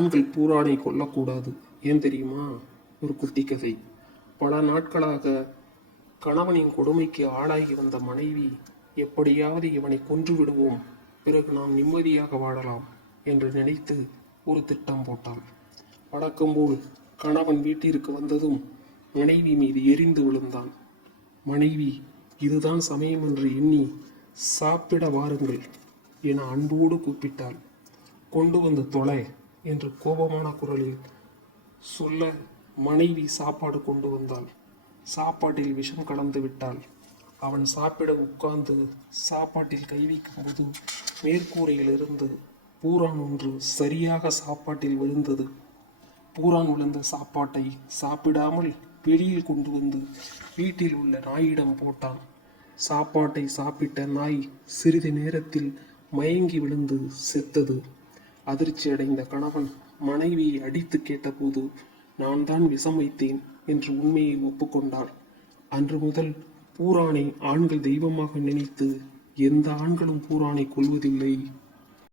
ஆண்கள் பூராணை கொல்லக்கூடாது. ஏன் தெரியுமா? ஒரு குட்டி கதை. பல நாட்களாக கணவனின் கொடுமைக்கு ஆளாகி வந்த மனைவி எப்படியாவது இவனை கொன்று விடுவோம். பிறகு நாம் நிம்மதியாக வாழலாம் என்று நினைத்து ஒரு திட்டம் போட்டாள். வழக்கம்போல் கணவன் வீட்டிற்கு வந்ததும் மனைவி மீது எரிந்து விழுந்தான். மனைவி இதுதான் சமயம் என்று எண்ணி சாப்பிட வாருங்கள் என அன்போடு கூப்பிட்டாள். கொண்டு வந்து தொலை என்று கோபமான குரலில் சொல்ல மனைவி சாப்பாடு கொண்டு வந்தாள். சாப்பாட்டில் விஷம் கலந்து விட்டாள். அவன் சாப்பிட உட்கார்ந்து சாப்பாட்டில் கை வைக்கும்போது மேற்கூரையிலிருந்து பூரான் ஒன்று சரியாக சாப்பாட்டில் விழுந்தது. பூரான் விழுந்த சாப்பாட்டை சாப்பிடாமல் வெளியில் கொண்டு வந்து வீட்டில் உள்ள நாயிடம் போட்டான். சாப்பாட்டை சாப்பிட்ட நாய் சிறிது நேரத்தில் மயங்கி விழுந்து செத்தது. அதிர்ச்சி அடைந்த கணவன் மனைவியை அடித்து கேட்டபோது நான் தான் விஷம் வைத்தேன் என்று உண்மையை ஒப்புக்கொண்டார். அன்று முதல் பூரானை ஆண்கள் தெய்வமாக நினைத்து எந்த ஆண்களும் பூரானை கொல்வதில்லை.